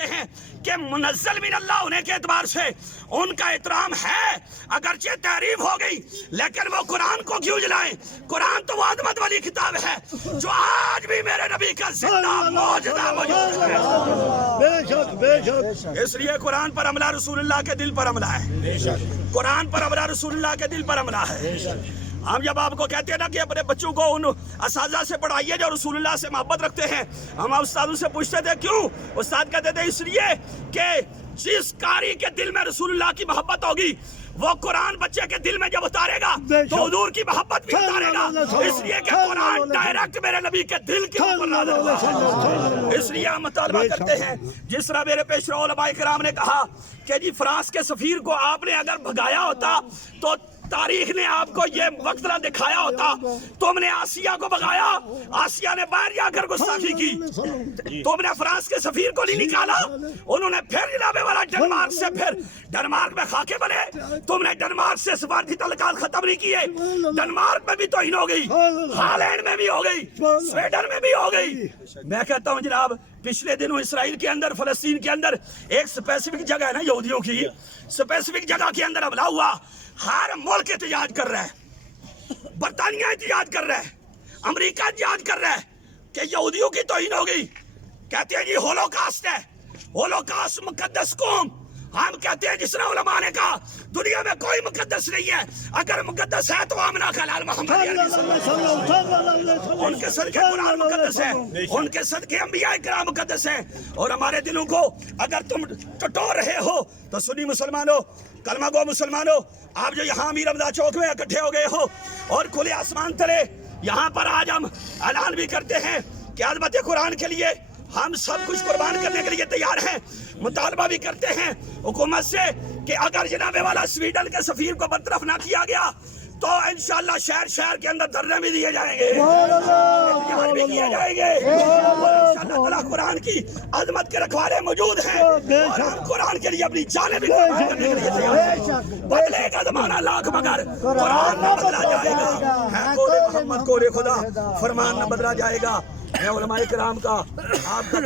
ہیں کہ منزل من اللہ ہونے کے اعتبار سے ان کا احترام ہے، اگرچہ تحریف ہو گئی، لیکن وہ قرآن کو کیوں جلائیں؟ قرآن تو وہ عظمت والی کتاب ہے جو آج بھی میرے نبی کا زندہ معجزہ موجود ہے۔ بے شک بے شک، اس لیے قرآن پر عملہ رسول اللہ کے دل پر عملہ ہے، قرآن پر عملہ رسول اللہ کے دل پر عملہ ہے۔ ہم جب آپ کو کہتے ہیں نا کہ اپنے بچوں کو ان اساتذہ سے پڑھائیے جو رسول اللہ سے محبت رکھتے ہیں، ہم استادوں سے پوچھتے تھے کیوں؟ استاد کہتے تھے اس لیے کہ جس قاری کے دل میں رسول اللہ کی محبت ہوگی وہ قرآن بچے کے دل میں جب اتارے گا تو حضور کی محبت بھی اتارے گا، اس لیے کہ قرآن ڈائریکٹ میرے نبی کے دل کے اوپر نازل ہوا ہے۔ اس لیے ہم مطالبہ کرتے ہیں، جس طرح میرے پیشرو علماء کرام نے کہا کہ جی فرانس کے سفیر کو آپ نے اگر بھگایا ہوتا تو تاریخ نے آپ کو یہ وقت نہ دکھایا ہوتا، تم نے آسیہ کو بھگایا، آسیہ نے باہر جا کر گستاخی کی، تم نے فرانس کے سفیر کو نہیں نکالا، انہوں نے پھر جناب والا ڈنمارک سے پھر ڈنمارک میں خاکے بنے، تم نے ڈنمارک سے سفارتی تعلقات ختم نہیں کیے، ڈنمارک میں بھی توہین ہو گئی، ہالینڈ میں بھی ہو گئی، سویڈن میں بھی ہو گئی۔ میں کہتا ہوں جناب پچھلے دنوں اسرائیل کے اندر، فلسطین کے اندر ایک سپیسیفک جگہ ہے نا یہودیوں کی، سپیسیفک جگہ کے اندر حملہ ہوا، ہر ملک احتجاج کر رہا ہے، برطانیہ احتجاج کر رہا ہے، امریکہ احتجاج کر رہا ہے کہ یہودیوں کی توہین ہو گئی، کہتے ہیں جی ہولوکاسٹ ہے، ہولوکاسٹ مقدس قوم، ہم کہتے ہیں جس نے علماء نے کہا دنیا میں کوئی مقدس نہیں ہے، اگر مقدس ہے تو آمنہ کا لال محمد علیہ السلام، ان کے صدقے قرآن مقدس ہے، ان کے صدقے انبیاء کرام مقدس ہیں، اور ہمارے دلوں کو اگر تم ٹٹور رہے ہو تو سنی مسلمانوں، کلمہ گو مسلمانوں، آپ جو یہاں امیر حمزہ چوک میں اکٹھے ہو گئے ہو اور کھلے آسمان تلے یہاں پر آج ہم اعلان بھی کرتے ہیں کہ عظمت قرآن کے لیے ہم سب کچھ قربان کرنے کے لیے تیار ہیں، مطالبہ بھی کرتے ہیں حکومت سے کہ اگر جناب والا سویڈن کے سفیر کو برطرف نہ کیا گیا تو انشاءاللہ شہر شہر کے اندر دھرنے بھی دیے جائیں گے، احتجاج بھی کیے جائیں گے، اور انشاءاللہ تعالیٰ قرآن کی عظمت کے رکھوالے موجود ہیں اور ہم قرآن کے لیے اپنی جانیں بھی قربان کرنے کے لیے تیار ہیں۔ بدلے گا زمانہ لاکھ مگر قرآن نہ بدلا جائے گا، ہے قول محمد قول خدا، فرمان نہ بدلا جائے گا۔ اے علماء کرام کا آپ کا